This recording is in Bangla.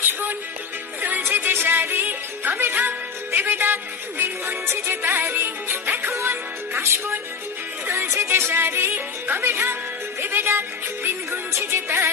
কাশবন তুলছে যে শাড়ি, কবে ঢাক দেবে ডাক, দিন গুনছে যে তারি। দেখো মন কাশবন তুলছে যে শাড়ি, কবে ঢাক দেবে ডাক, দিন গুনছে যে তারি।